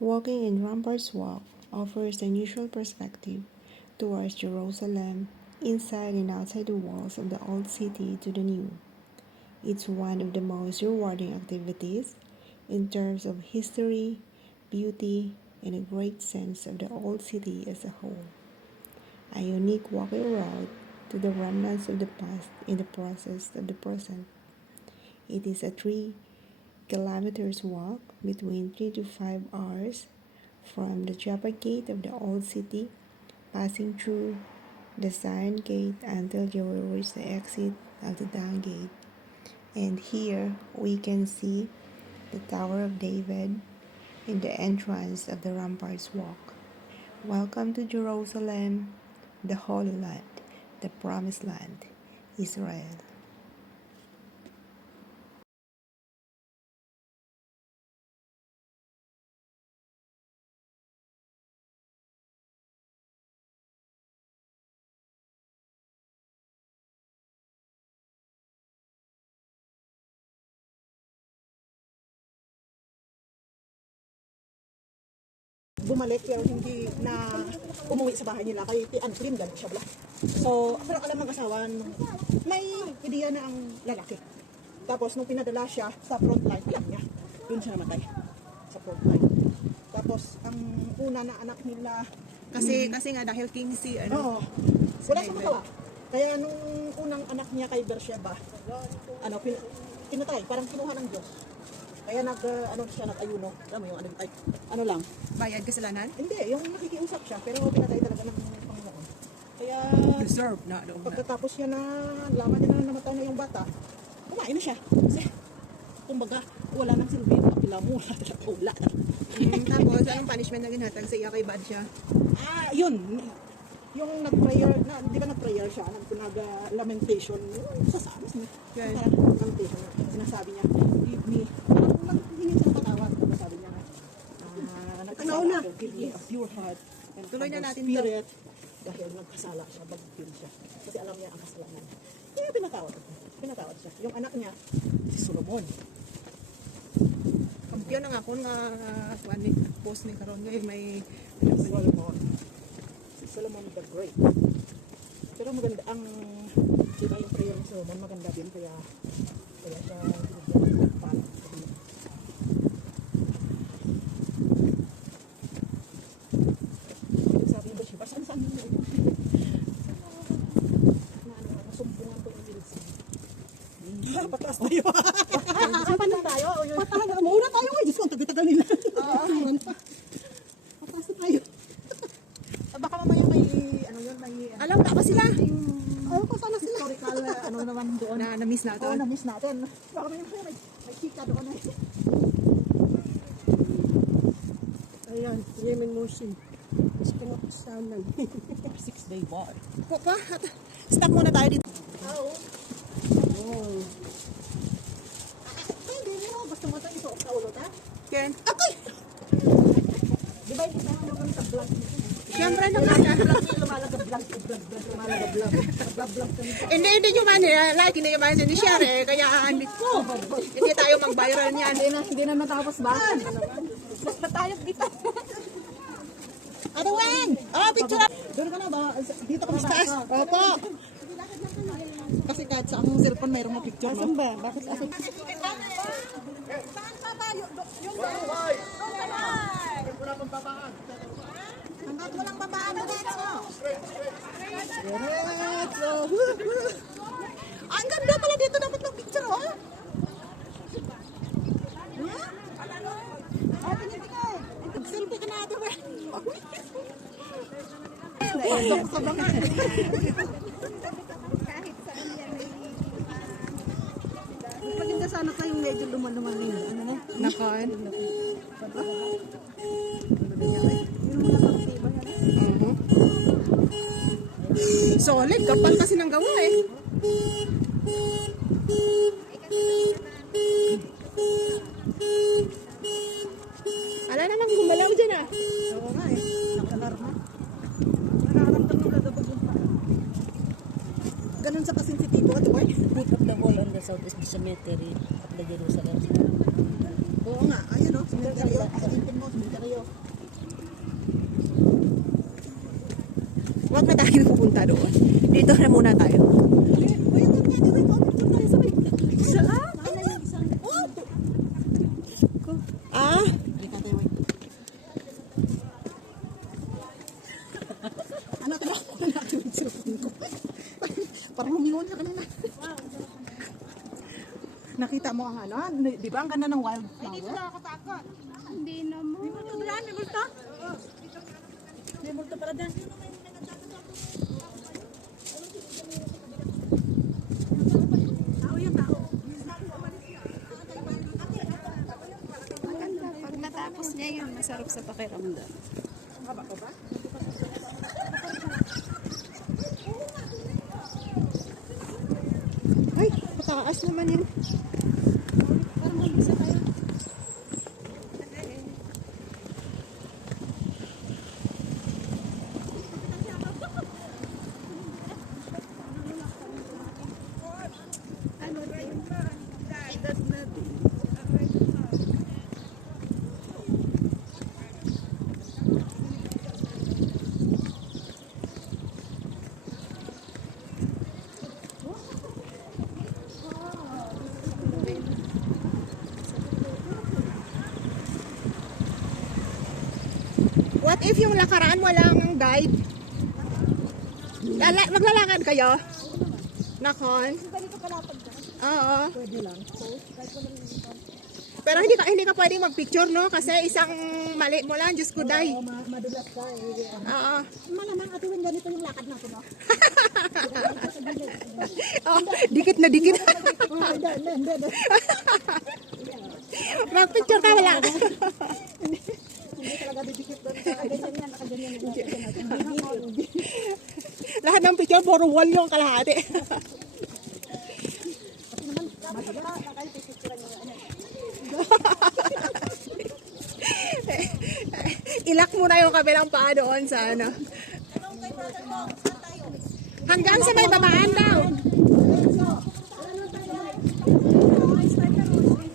Walking in Ramparts Walk offers an unusual perspective towards Jerusalem, inside and outside the walls of the old city to the new. It's one of the most rewarding activities in terms of history, beauty, and a great sense of the old city as a whole. A unique walking route to the remnants of the past in the process of the present. It is a 3 kilometers walk between 3 to 5 hours from the Joppa Gate of the old city, passing through the Zion Gate until you will reach the exit of the Down Gate. And here we can see the Tower of David in the entrance of the Ramparts Walk. Welcome to Jerusalem, the Holy Land, the Promised Land, Israel. Bumalik pero hindi na umuwi sa bahay nila kay unclean ganun siya bla. So, pero alam ng asawa may ideya na ang lalaki. Tapos nung pinadala siya sa front line, alam niya, yun siya namatay sa front line. Tapos ang una na anak nila Kasi nga dahil king si wala siyang magawa. Kaya nung unang anak niya kay Beersheba, pinatay, parang kinuha ng Diyos. Kaya nag-ayuno. Alam mo yung ano lang. bayad kasalanan? Hindi, yung nakikiusap siya, pero pinatay talaga ng Panginoon. Kaya, Deserve na doon. pagkatapos niya na, laman niya na namatay na yung bata, kumain na siya. Kasi, kumbaga, wala nang silbi, nakapila mo, wala na. Tapos, anong punishment na ginhatag sa iya kay Badsha? Yun. Yung nag-prayer, di ba nag-prayer siya, nag-lamentation, sa samis niya. Yan. Lamentation niya. Sinasabi niya, give me, hindi siya patawad. Sabi niya na, give me a pure heart. And Tuloy na natin to. spirit, dahil nagkasala siya, mag-feel siya. Kasi alam niya ang kasalanan. Kaya pinatawad siya. Yung anak niya, si Solomon. Kampiyon na nga ako nga post ni karon ngayon may Si Solomon the Great. Pero maganda ang diba yung prayer ni Solomon, maganda din kaya siya binigyan ng pala. Sabi ba siya, saan mo yun? Nasumpungan ko yung bilis. Pataas tayo. Saan tayo? Pataas na. Mauna tayo ngayon. Diyos ko, ang tagal-tagal nila. Pataas na tayo. Baka mamaya may, may... alam ka ba sila? Ayaw ko sana sila. Historical, naman doon. Na-miss natin. Oo, na-miss natin. Baka may chika doon eh. Ayan, Yemen Motion. Mas pinakasaman. 6-day bar. Pa, stop muna tayo dito. Oo. Hindi mo. Basta mo tayo ito. Kaulot ha? Ken, Akoy! Di ba yung kasama mo kami sa vlog? siyempre naman. Lumalagab-vlog kami. Hindi nyo man, like, hindi nyo man si Sherry, kaya hindi tayo mag-viral niyan. Hindi na matapos ba? Basta tayo dito. Ate Weng! Picture up! Doon ka na ba? Dito ka sa taas? Opo! Kasi kahit sa akong cellphone mayroong mga picture. Saan ba? Bakit ako? Saan pa ba? Yung bahay! Wala pang babaan. Hanggat walang babaan na dito. Diretso! Ang ganda pala dito dapat ng picture, oh! Selfie ka na ate, Weng! Pasok sa banga. Maganda sana kayong medyo luman-luman yun. Ano na? Nakan. Solid, kapal kasi ng gawa eh. Ala naman, gumalaw dyan ah. Oo nga eh. Nakalarma. Nakaramdam ng gagabag yung pa. Ganun sa kasensitibo ito, Weng. Put up the wall on the southwest cemetery of the Jerusalem. Oo nga, ayun o. Cementerio, kaintin mo, cementerio. Huwag na tayo pupunta doon. Dito na muna tayo. Ah? Ano, tinawa ko na natin yung cellphone ko. Parang humingon na kanina. Nakita mo ang ano, di ba ang ganda ng wildflower? Hindi naman. May multo? May multo para dyan. Pag natapos niya yun, masarap sa pakiramdam. Ay, mataas naman yun. What if yung lakaraan walang guide? Maglalakad kayo? Nakon? Oo. Pero hindi ka pwedeng magpicture, no? Kasi isang mali mo lang, Diyos ko, day. Madulas ka eh. Oo. Malamang atuwin ganito yung lakad natin, no? Oh, dikit na dikit. Hindi. Magpicture ka, wala. Hindi talaga didikit doon. Nakaganyan. Lahat ng picture, puro wall yung kalahati. Ilak mo na yung kabilang paa doon sa ano. Hanggang sa may babaan daw.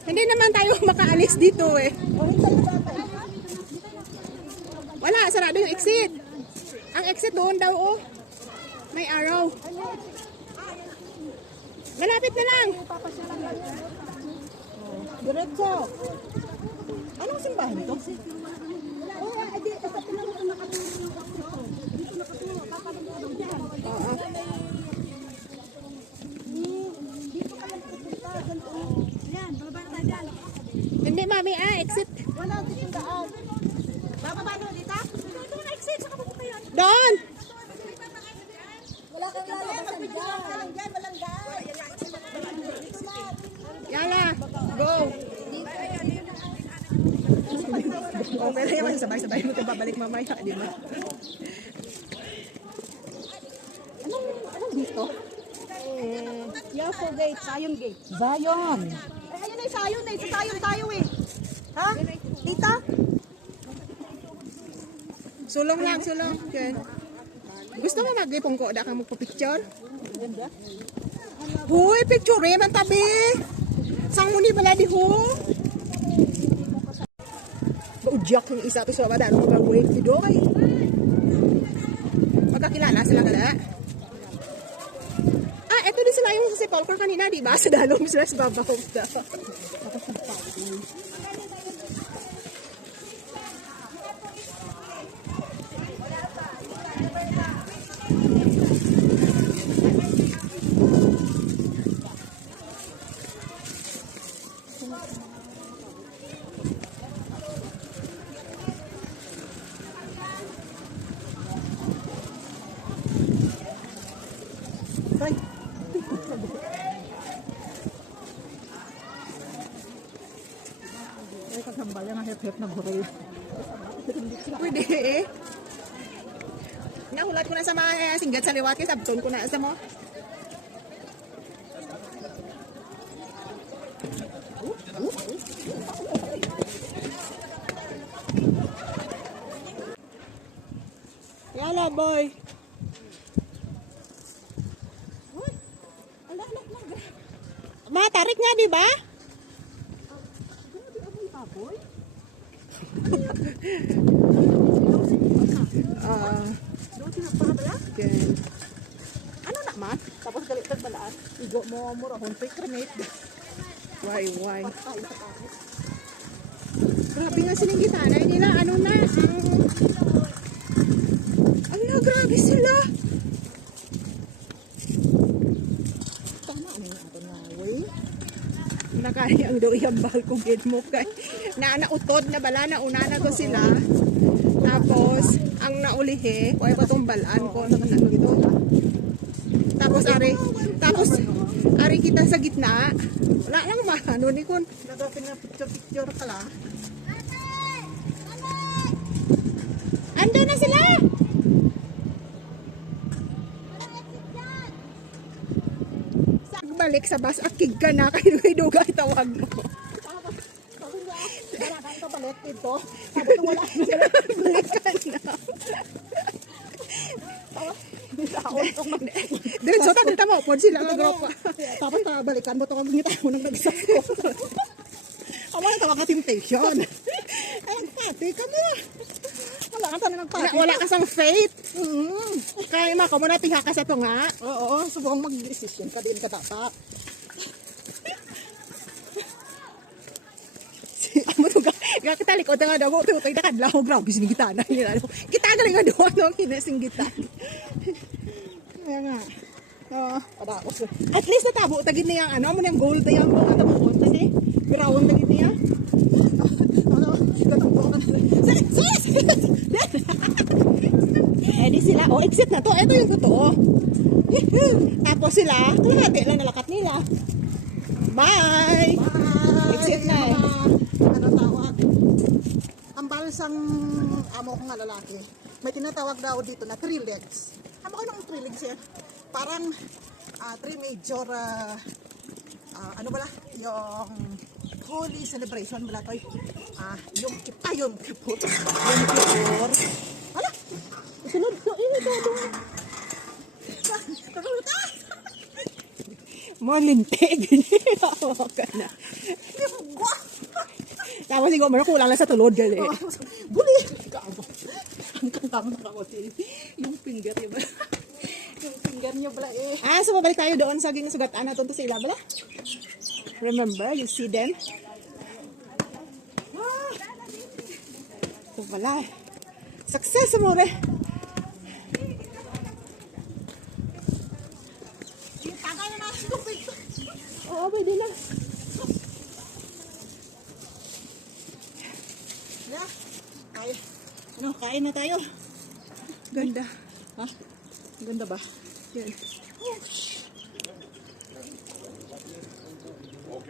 Hindi naman tayo makaalis dito eh. Wala, sarado yung exit. Ang exit doon daw oh. May arrow. Malapit na lang. Diretso. Anong simbahan ito? Hindi mami exit. Wala dito daan. Bababa doon dito? Doon na exit. Saka pupunta yun. Doon. Wala kang lalabasan dyan. Walang daan. Yala. Go. Okay na yaman. Sabay-sabay mo ito babalik mamaya. Di ba? Anong dito? Yafo Gate, Zion Gate. Zion. Ay, ayun ay Zion eh. Sa Zion tayo eh. Ha? Dito? Sulong lang, sulong. Okay. Gusto mo mag-ipong ko? Da kang magpa-picture? Huy, picture eh. Man tabi. Sang muni pala di ho. Baudyak yung isa. Piso ba dano mag-wave si Doy. Magkakilala sila kada. Ah, eto din sila yung si Paul kanina, di ba? Sa dalong sila sa babaw daw. Ay. Ay, kasambaya nga hep-hep na buray. Pwede eh. Nahulat ko na sa mga singgat sa liwat kasi sabton ko na sa mo. Yala boy. Matarik nga di ba? Doon sinapabala. Yan. Ano naman? Tapos galit balaan. Igo mo mura kung fake grenade. Why? Patay sa tao. Grabe nga silang gitanay nila. Ano na? Ala, grabe sila. Tama ano yung ato na way. Nakaya ang doon yung balkugid mo kay nautod na bala na una na ko sila. Tapos ang naulihi, kuya pa tong balaan ko ano dito. Tapos ari kita sa gitna. Wala lang ano ni kun. Nagapin na picture ka lang. Ando na sila. Balik sa bus akig ka na kayo dugay tawag mo. Balakan ka balik dito. Tapos wala na. Balik ka na. Diretso ta kita mo pod sila nga grupo. Tapos balikan mo ito kung ngita mo nang nagsak ko. Awa na tawag ka temptation. Ay, pati ka mo. Wala ka tanong nagpati. Wala ka sang faith. Kaya mako mo na piha ka sa to nga. Oo, subong mag-decision ka din ka dapat. Amo to ga kita likod nga daw to tay nakadlaw grabe sinigita na nila. Kita galing nga do no kinasingitan. Kaya nga. Oo, padakos. At least natabo tagid niya ano mo nang goal tayang mo at mo tagi. Ground tagid niya. Ano, katungko ka. Eh di sila, oh exit na to, ito yung totoo. Tapos sila, kalahati lang nalakat nila. Bye! Exit na eh. Ano tawag? Ang balsang amo ko nga lalaki, may tinatawag daw dito na 3 legs. Amo ko ng 3 legs yan. Parang 3 major, ano bala? Yung holy celebration bala to. Yung kipayom kipot. Yung kipor. Hala! Sunod to, ini to. Malintig. Hawa ka na. Tapos ikaw, meron kulang lang sa tulod gali. Guli! Ang kantam na ako yung finger niya ba? Yung finger niya bala eh. So babalik tayo doon sa ginasugatan na to sa ila bala. Remember, you see them? Ito pala. Success mo re. Tagay na natin ito. Oo, pwede na. Kain na tayo. Ganda. Ha? Ganda ba? Yan. Oh,